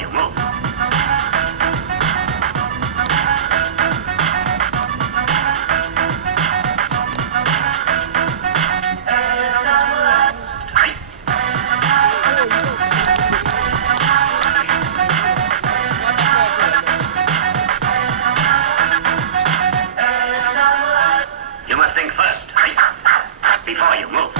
you move. You must think first, before you move.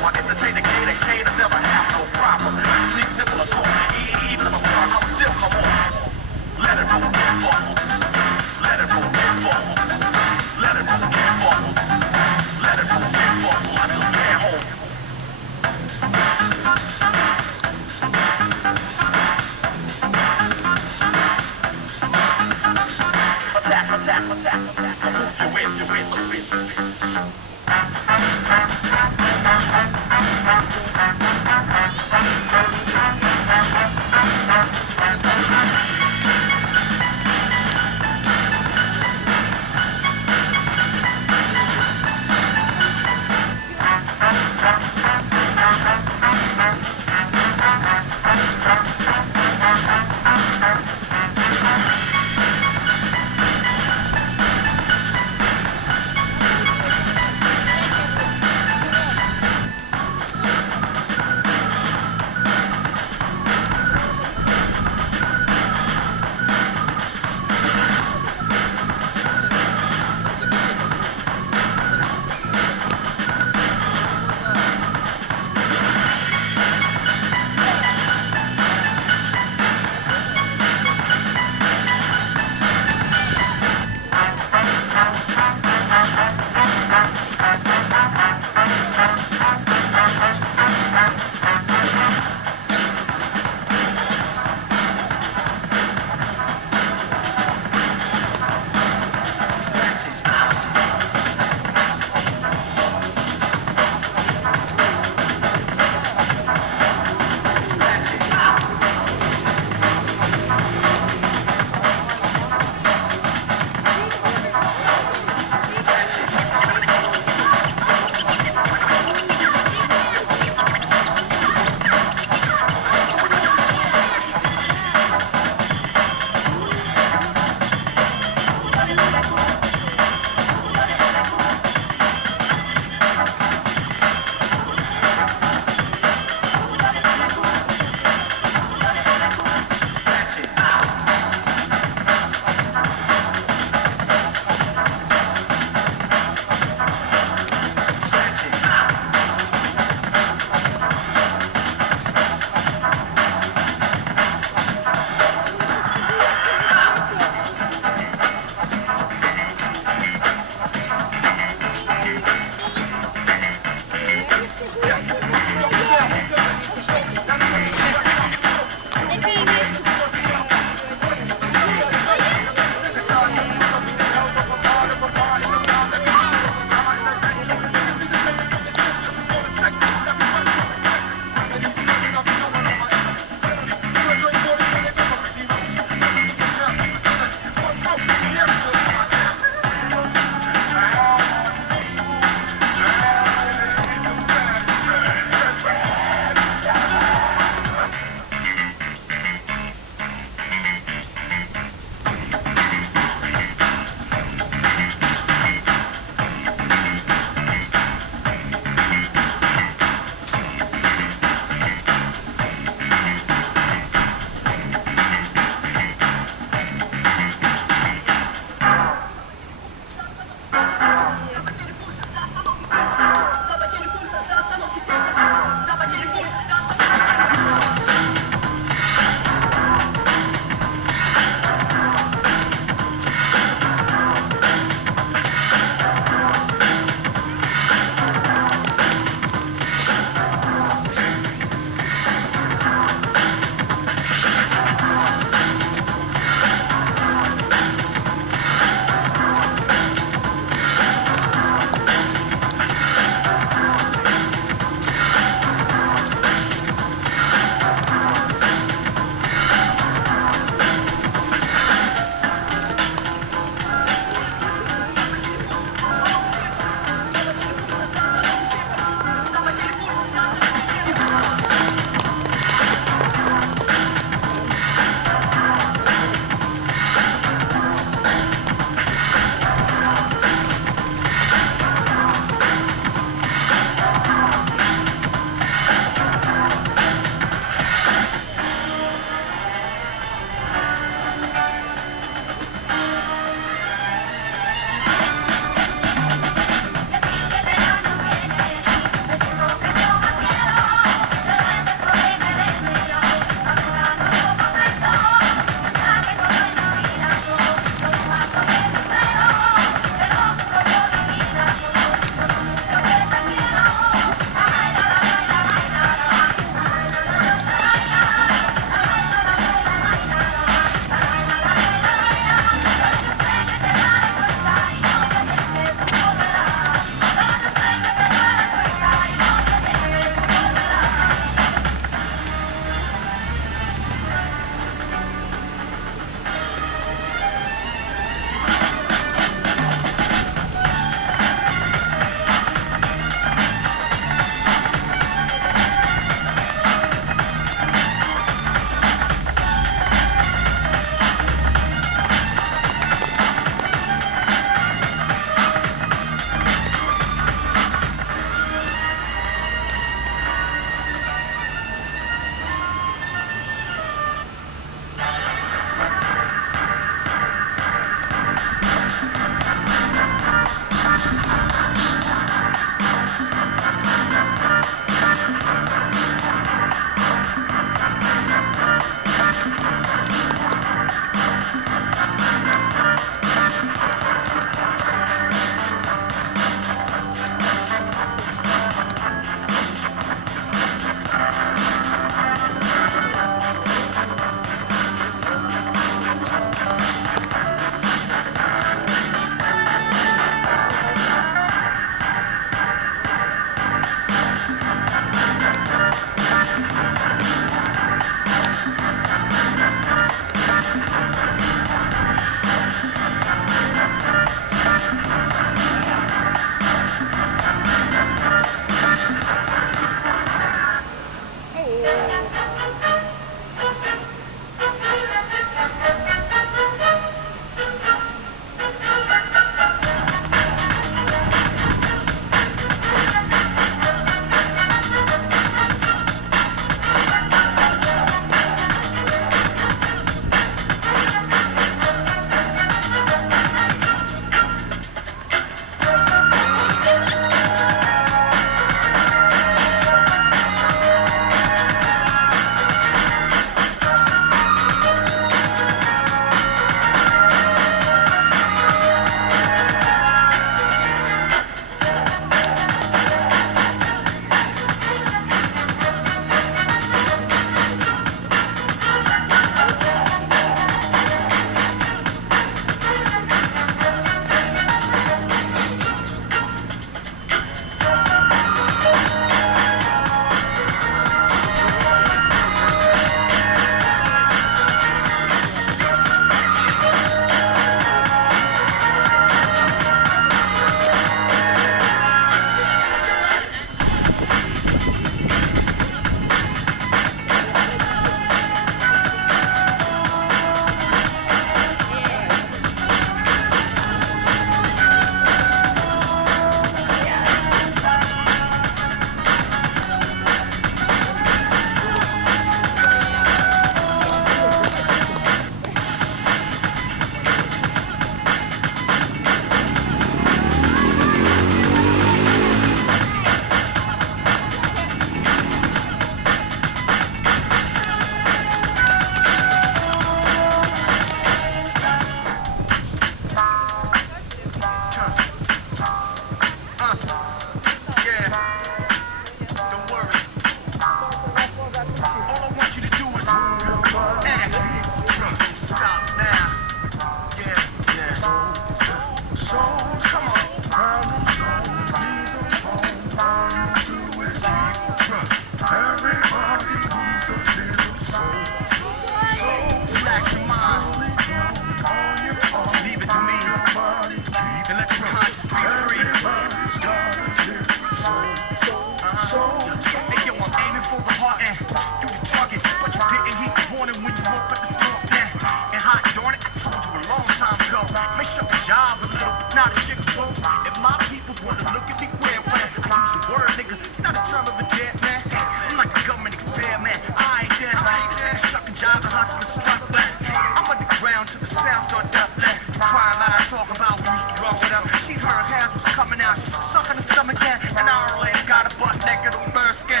hustling, struggling. I'm underground till the sound start doubling. The crying line talk about who used to run with her. She heard hands was coming out, she sucking the stomach in. An hour later, got a butt naked on bird skin.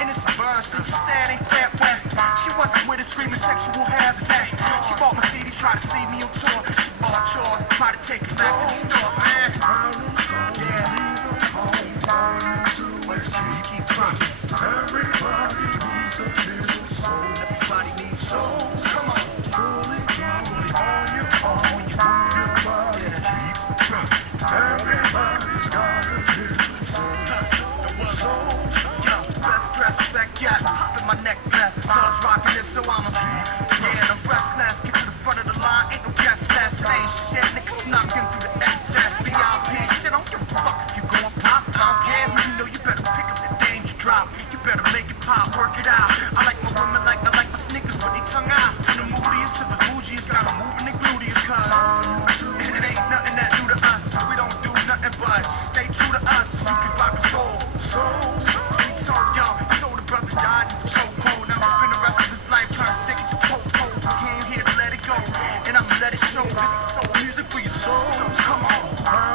And it's a bird, so you say it ain't fair when she wasn't with it, screaming sexual harassment. She bought my CD, tried to see me on tour. She bought yours, tried to take it back to the store, man. Just keep rocking. Everybody needs a little soul. Everybody needs souls. Come on. Fully on your own. You move your body. Keep rocking. Everybody's got a little soul. Yo, best dress back, yes. Popping my neck blast. Clubs rocking it, so I'm a yeah, the restless. Get to the front of the line, ain't no guest last. It ain't shit, niggas knocking through the F10. VIP shit, I don't give a fuck if you gon' pop. I don't care who you know, you better pick up the thing you drop. You better make it pop, work it out. I like my women like I like my sneakers, but they tongue out. From the moodiest to the bougiest, got them moving the gluteus, cuz it ain't nothing that new to us. We don't do nothing but stay true to us. You can rock and roll. We told y'all, his older brother died in the chokehold. Now he spend the rest of his life trying to stick it to po-po. We came here to let it go, and I'ma let it show. This is soul music for your soul, so come on.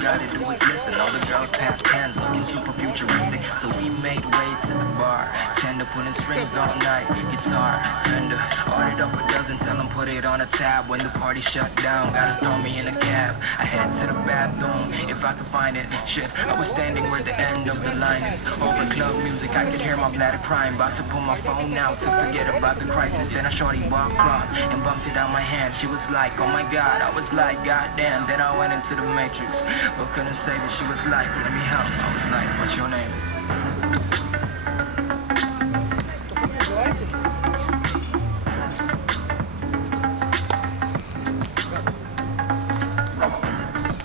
gotta do is listen. All the girls past tens looking super futuristic. So we made way to the bar. Tender pulling strings all night. Guitar, Fender, ordered up a dozen. Tell them put it on a tab. When the party shut down, gotta throw me in a cab. I headed to the bathroom if I could find it. Shit, I was standing where the end of the line is. Over club music, I could hear my bladder crying. About to pull my phone out to forget about the crisis. Then a shorty walked across and bumped it out my hand. She was like, oh my god. I was like, goddamn. Then I went into the matrix, but couldn't say that. She was like, let me help. I was like, what's your name?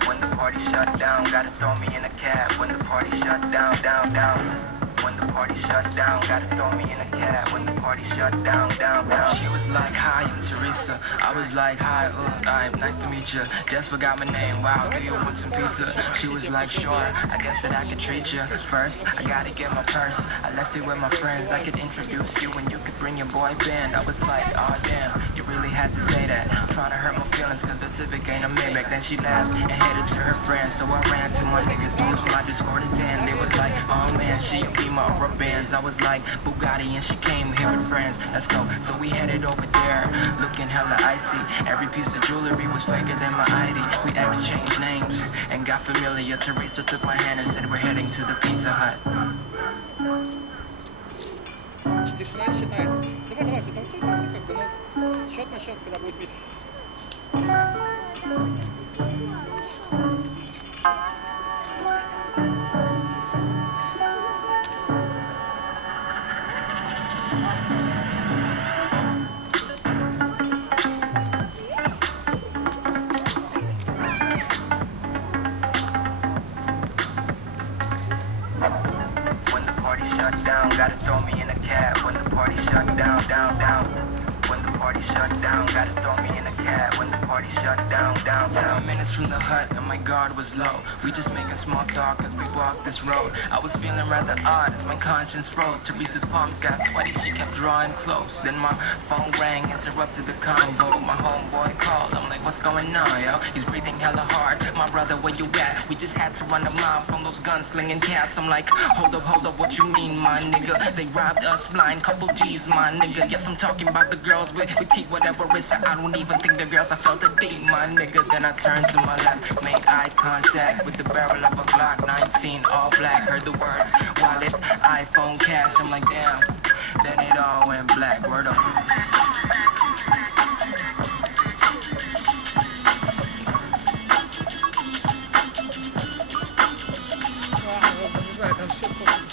When the party shut down, gotta throw me in a cab. When the party shut down, down. When the party shut down, gotta throw me in a cab. When the party shut down. She was like, hi, I'm Teresa. I was like, hi, I'm nice to meet you. Just forgot my name. Wow, do you want some pizza? She was like, sure. I guess that I could treat you. First, I gotta get my purse. I left it with my friends. I could introduce you and you could bring your boy band. I was like, oh damn, you really had to say that. Trying to hurt my feelings cause the Civic ain't a Maybach. Then she laughed and headed to her friends. So I ran to my niggas, told them I just scored a 10. They was like, oh man, she a be my rubber bands. I was like, Bugatti and she came here with friends. Let's go. So we headed over there, looking hella icy. Every piece of jewelry was faker than my ID. We exchanged names and got familiar. Teresa took my hand and said we're heading to the Pizza Hut. Тишина не считается. Давай, ты танцуй, как бы, ну, счет начнется, когда будет бит. Gotta throw me in a cab when the party shut down. When the party shut down, gotta throw me in a cab when the party shut down. 7 minutes from the hut and my guard was low. We just making small talk as we walked this road. I was feeling rather odd as my conscience froze. Teresa's palms got sweaty, she kept drawing close. Then my phone rang, interrupted the convo. My homeboy called, I'm like, what's going on, yo? He's breathing hella hard. My brother, where you at? We just had to run a mile from those gun-slinging cats. I'm like, hold up, what you mean, my nigga? They robbed us blind, couple G's, my nigga. Yes, I'm talking about the girls with teeth, whatever it's. I don't even think the girls, I felt the deep, my nigga. Then I turned to my left, made eye contact with the barrel of a Glock 19, all black. Heard the words, wallet, iPhone, cash. I'm like, damn. Then it all went black. Word up. Не знаю, там счет просто.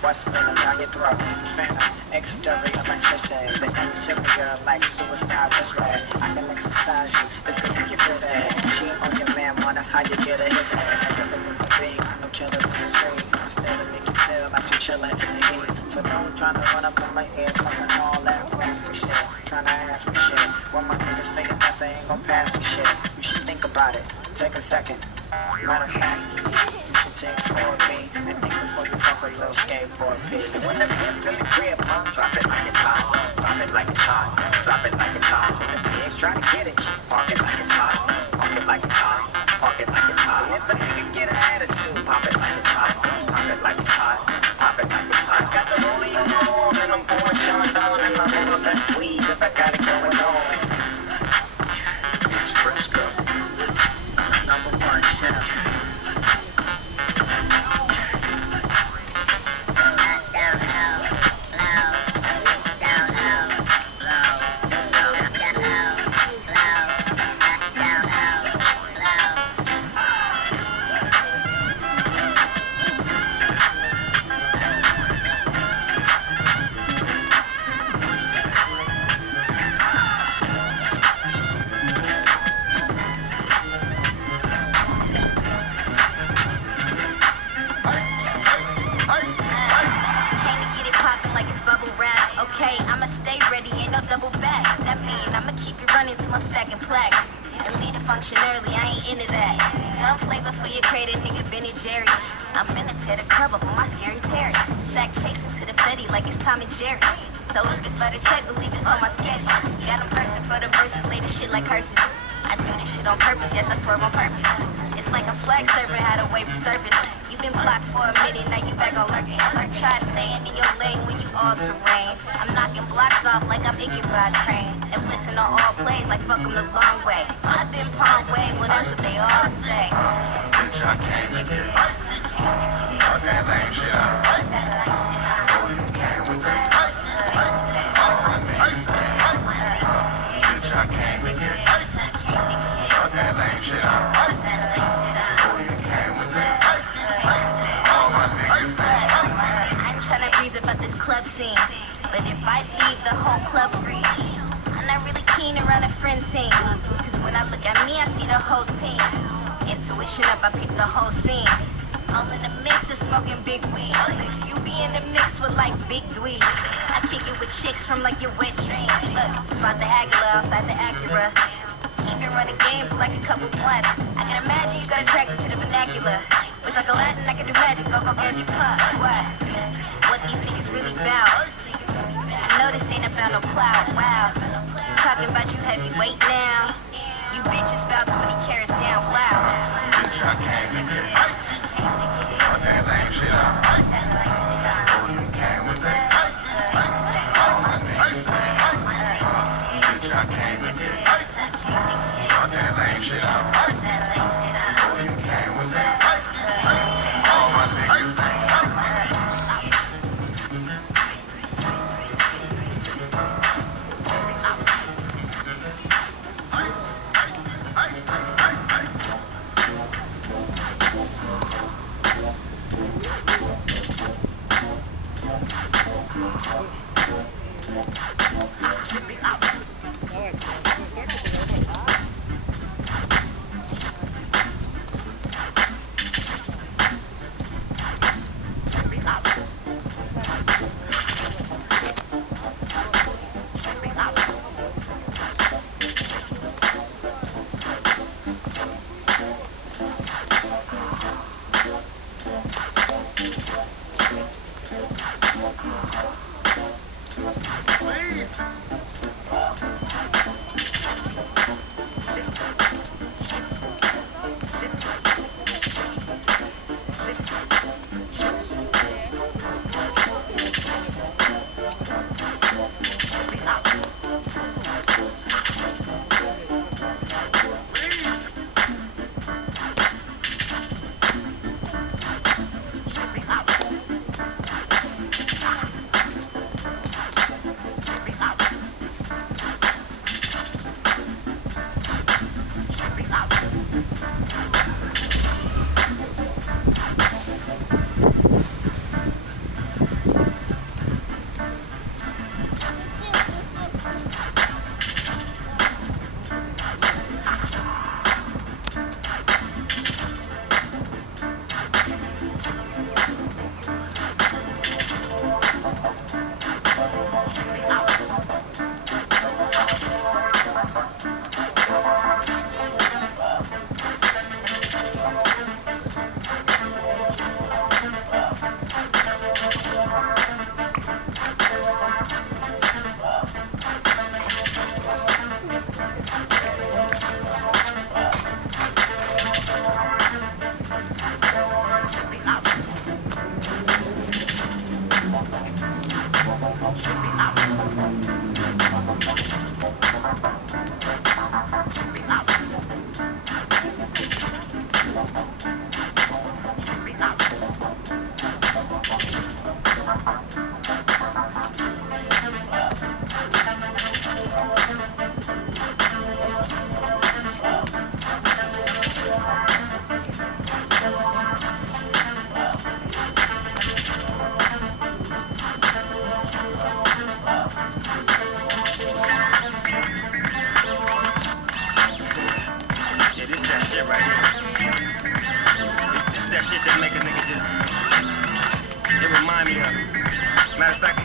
What's spinning down your throat? Phantom, exterior electricity. The interior like suicide was red. I can exercise you, this could be your physic. Cheat on your man, man, that's how you get a his ass. I can live in the beat, no killers in the street. Instead of make you feel like you're chilling in the heat. So don't try to run up on my head, talking all that raspy shit. Trying to ask me shit. When my niggas figure that they ain't gon' pass me shit. You should think about it, take a second. Matter of fact, you should take 4B and think before you fuck with little skateboard P. When the pimp's in the crib, drop it like it's hot. Drop it like it's hot. Drop it like it's hot. When the pigs try to get it, park it like it's hot. Park it like it's hot. Park it like it's hot. If a nigga get an attitude, pop it like it's hot. Pop it like it's hot. Pop it like it's hot. Got the rollie on my arm and I'm pouring Sean down and I'm all that sweet 'cause I got it going on. Express Cup. Number one chef. Early, I ain't into that. Dumb flavor for your crater, nigga, Ben & Jerry's. I'm finna tear the club up on my scary Terry. Sack chasing to the Fetty like it's Tom and Jerry. So if it's by the check, believe it's on my schedule. Got them cursing for the verses, lay the shit like curses. I do this shit on purpose, yes, I swerve on purpose. It's like I'm swag serving, had a wave of service. You been blocked for a minute, now you back on lurking. Try staying in your lane when you all terrain. I'm knocking blocks off like I'm Ichabod Crane. And listen on all plays like fuck 'em the long way. I've been palm way, well that's what they all say. Bitch, I came to get ice. Fuck that lame shit out. Oh, you came with that. All my niggas say. Bitch, I came to get ice. Fuck that lame shit out. Oh, you came with that. All my niggas say. I'm tryna breeze about this club scene. But if I leave, the whole club freeze. I'm not really keen to run a friend team. Cause when I look at me, I see the whole team. Intuition up, I peep the whole scene. All in the mix of smoking big weed. You be in the mix with like big dweebs. I kick it with chicks from like your wet dreams. Look, spot the Aguila outside the Acura. Keep it running game for like a couple blunts. I can imagine you got attracted to the vernacular. Wish like Aladdin, I can do magic, go gadget, what these niggas really bout? I know this ain't about no clout, wow. Talking about you heavyweight now. You bitches about 20 carats down, wow. Bitch, I came to get ice. Fuck that lame shit out. Oh, you came with that. All my niggas say. Bitch, I came to get ice. Fuck that lame shit out. Oh, you came with that. All my niggas say. Please.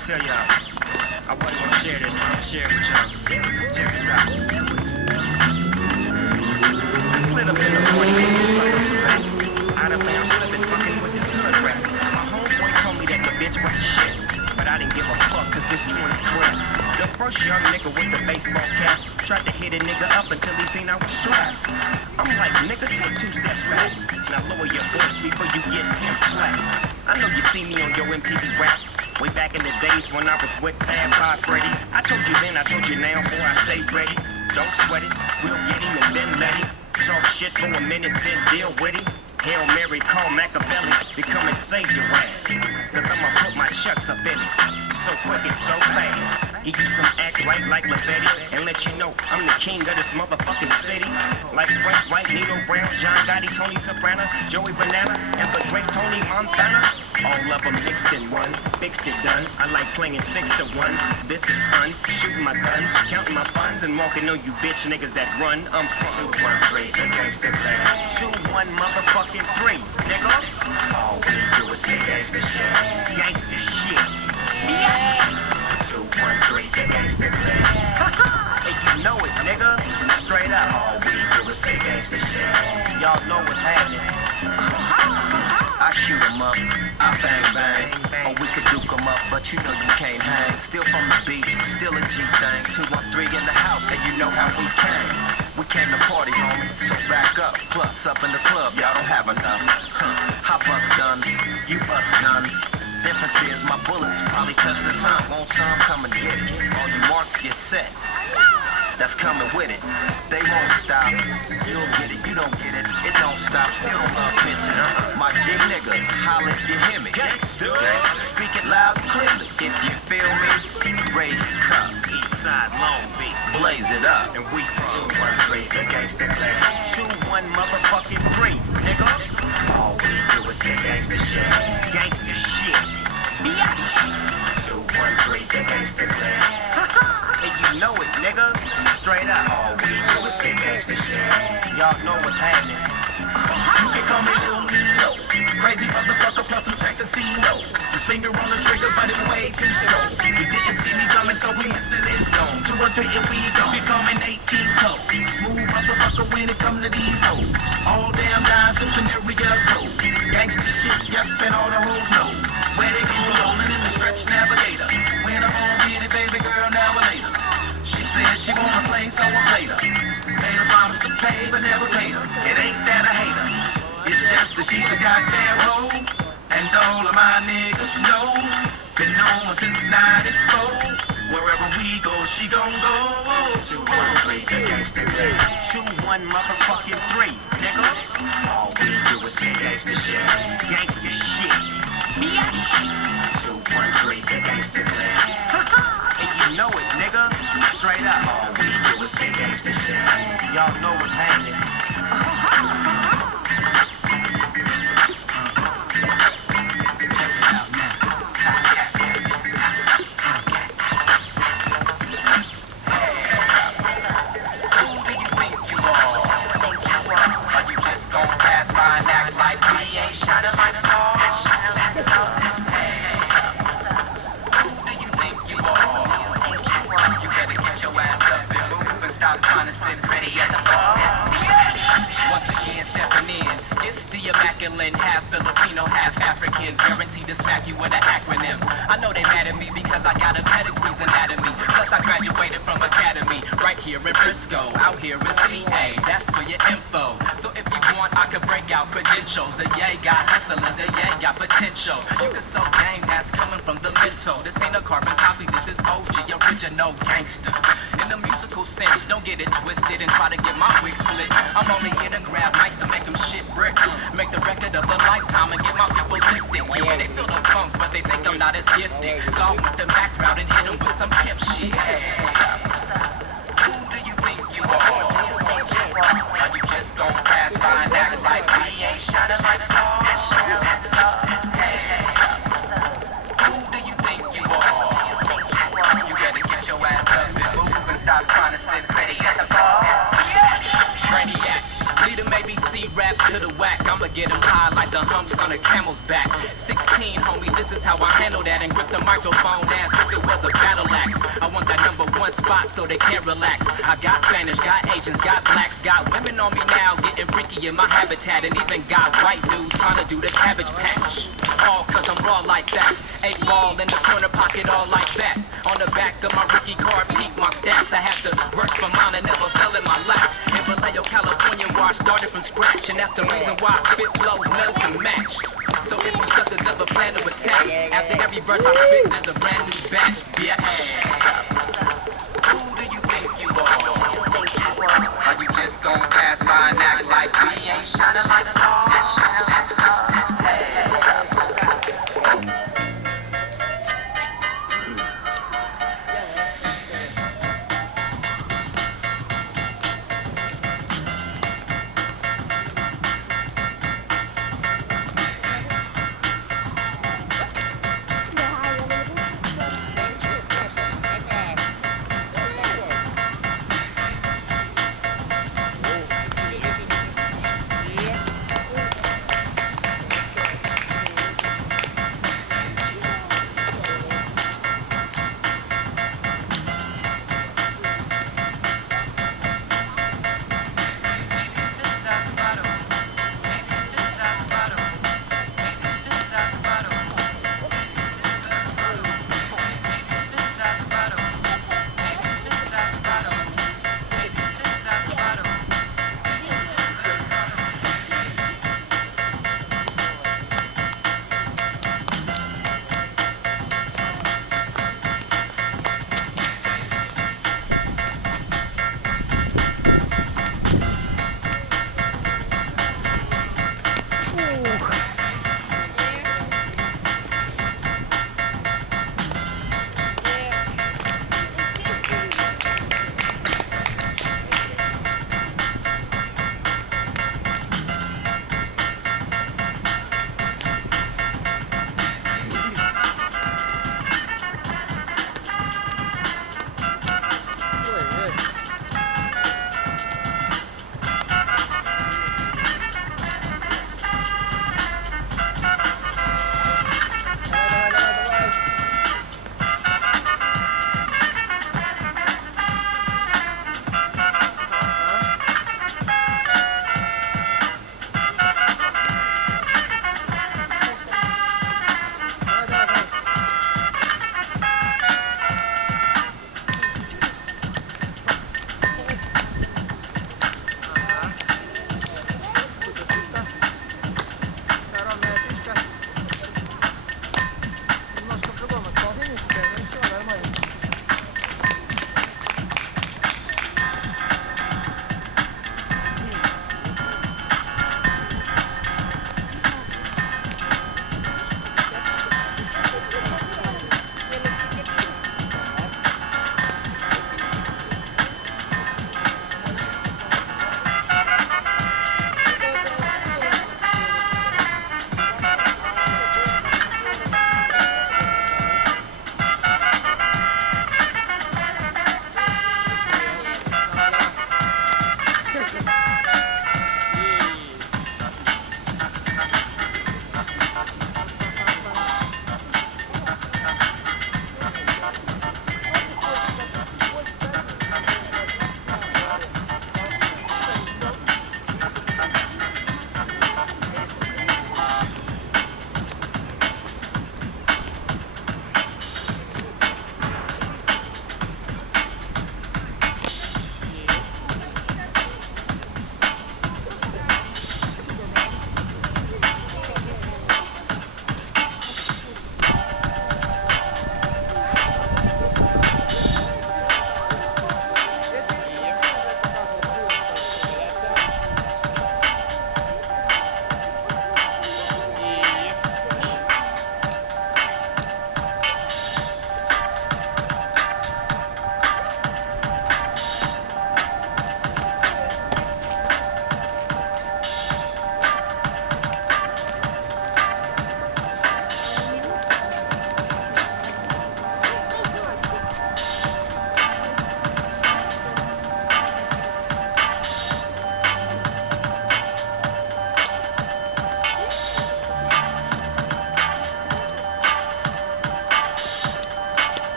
me tell y'all. I wasn't gonna share this, but I'm gonna share it with y'all. Check this out. I slid up in the morning with some suckers, out of bounds slipping, fucking with this hood rap. My homeboy told me that the bitch was the shit, but I didn't give a fuck cause this joint crap. The first young nigga with the baseball cap tried to hit a nigga up until he seen I was strapped. I'm like, nigga, take 2 steps back. Now lower your voice before you get him slapped. I know you see me on your MTV raps. Way back in the days when I was with Bad Bob Freddy. I told you then, I told you now, boy, I stay ready. Don't sweat it, we'll get him and then let him talk shit for a minute, then deal with him. Hail Mary, call Machiavelli to come and save your ass. Cause I'ma put my chucks up in it. So quick and so fast. Give you some act right like Lavetti and let you know I'm the king of this motherfucking city. Like Frank White, Nino Brown, John Gotti, Tony Soprano, Joey Banana, and the great Tony Montana. All of them mixed in one, fixed it done. I like playing 6 to 1. This is fun, shooting my guns, counting my funds, and walking on you bitch niggas that run. I'm from 213, the gangsta clan. 2-1 motherfucking 3, nigga. All we do is get gangsta shit. Gangsta shit. Bitch. 213, the gangsta clan. Hey, you know it, nigga. Straight up. All we do is get gangsta shit. Y'all know what's happening. I shoot 'em up, I bang bang, or we could duke 'em up, but you know you can't hang. Still from the beach, still a G thing. 213 in the house, and you know how we came. We came to party, homie, so back up. Plus, up in the club, y'all don't have enough. I bust guns, you bust guns. Difference is my bullets probably touch the sun. Want some, come and get it. All you marks get set. That's coming with it. They won't stop. You'll get it, you don't get it. It don't stop. Still don't love bitches. My G niggas, holla if you hear me. Gangsta, speak it loud and clearly. If you feel me, raise your cup. Eastside, Long Beach, blaze it up. And we from 213, the gangsta clan. 2-1 motherfucking 3, nigga. All we do is get gangsta shit. Gangsta shit. Bitch. 213, the gangsta clan. And you know it, nigga. Straight up. All we do is get gangsta shit. Y'all know what's happening. You can call me Lil Nino. Crazy motherfucker plus some checks and C-No. His finger on the trigger, but it way too slow. He didn't see me coming, so we missing his dome. 213 and we go. We call me Nate King Cole. Smooth motherfucker when it come to these hoes. All damn dimes, open area codes. Gangsta shit, yep, and all the hoes know. Where they go rolling in the stretch navigator. When I'm on with it, baby girl, now or later. She said she wanna play, so I played her. Made a promise to pay, but never paid her. It ain't that I hate her. It's just that she's a goddamn hoe. And all of my niggas know. Been known since 94. Wherever we go, she gon' go. 213, the gangsta clan. 2-1 motherfucking 3, nigga. All we do is get gangsta shit. Gangsta shit. Bitch. 213, the gangsta clan. And you know it, nigga. Straight up. All we do is get gangsta shit. Y'all know what's happening. Half Filipino, half African, guaranteed to smack you with an acronym. I know they mad at me because I got a pedigree's anatomy. Plus I graduated from academy right here in Frisco, out here in CA. That's for your info. So if you want, I can break out credentials. The yay got hustling, the yay got potential. You can sell game that's coming from the mental. This ain't a carbon copy, this is OG, original gangster. In the musical sense, don't get it twisted and try to get my wig split. I'm only here to grab mics to make them shit brick. Make the record of a lifetime and get my people lifted. Yeah, they feel the funk, but they think I'm not as gifted. So I went the back route and hit them with some hip shit. Who do you think you are? Are you just gon' pass by and act like we ain't shining like stars? Who do you think you are? You better get your ass up and move and stop trying to sit pretty at the bar. Brainiac, leader maybe C raps to the whack. I'ma get them high like the humps on a camel's back. 16, homie, this is how I handle that. And grip the microphone as if it was a battle axe. I want that #1 spot so they can't relax. I got Spanish, got Asians, got blacks, got women on me now, getting freaky in my habitat. And even got white dudes trying to do the cabbage patch. All cause I'm raw like that. 8 ball in the corner pocket, all like that. On the back of my rookie card, peep my stats. I had to work for mine and never fell in my lap. In Vallejo, California, where I started from scratch. And that's the reason why I spit flows none can match. So if you suckers ever plan to attack, after every verse I spit, there's a brand new batch. Bitch. Who do you think you are? Are you just gonna pass by and act like we ain't shining like stars? Hey.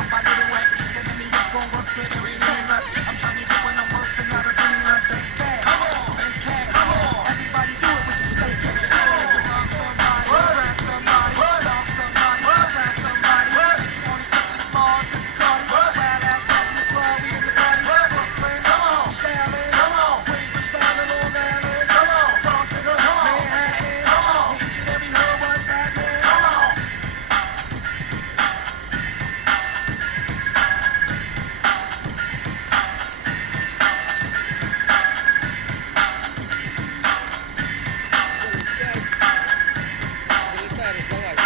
down by little X. Setting me up on work that every day. I'm trying to get when I'm working out a penny less. Ain't bad. Ain't cash. Everybody do it with your steak and shit. Rob somebody, grab somebody, stomp somebody, slap somebody. Make you wanna step to the bars and party. Wild ass guys in the club, we in the party. Brooklyn, Shaolin, Queens down to Long Island. Bronx, nigga, Manhattan. Each and every hood, what's happening? Залетай, раздавай.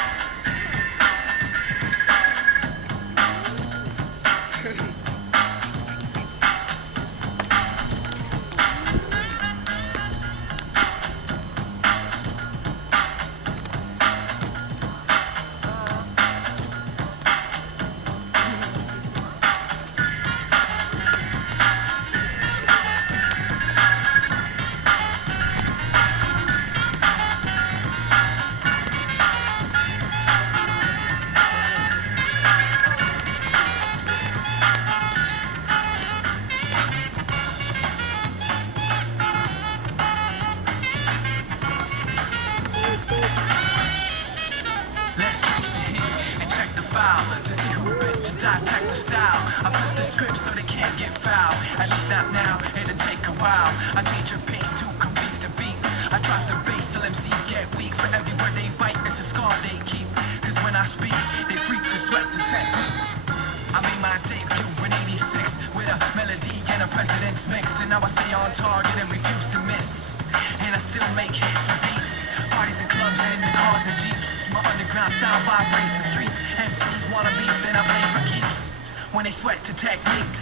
Let's trace the hit and check the file to see who bit to dissect the style. I flip the script so they can't get foul. At least not now, it'll take a while. I change your pace to complete the beat. I drop the bass till MCs get weak. For every word they bite, it's a scar they keep. Cause when I speak, they freak to sweat to technique. I made my debut in '86 with a melody and a president's mix. And now I stay on target and refuse to miss. And I still make hits with beats. Parties and clubs in the cars and jeeps. My underground style vibrates the streets. MCs wanna beef, then I play for keeps. When they sweat to technique.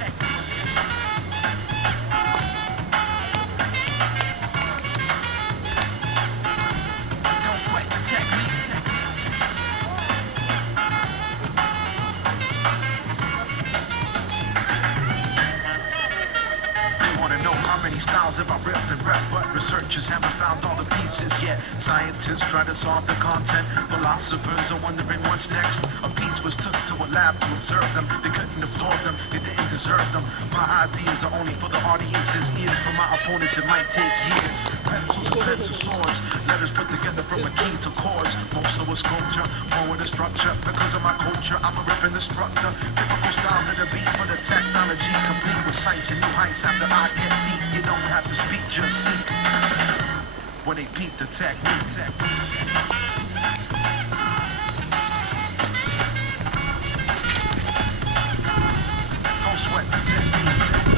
Don't sweat to technique. They wanna know how many styles have I ripped and rep, but researchers haven't found all the pieces yet. Scientists try to solve the content. Philosophers are wondering what's next. A piece was took to a lab to observe them. They couldn't absorb them, they didn't deserve them. My ideas are only for the audience's ears. For my opponents it might take years. Pencils and pens or swords, letters put together from a key to chords. Most of us culture, more with the structure. Because of my culture, I'm a rip instructor. Typical styles of the beat for the technology, complete with sights and new heights. After I get deep, you don't have to speak, just see. When they peep the technique. Don't sweat the technique.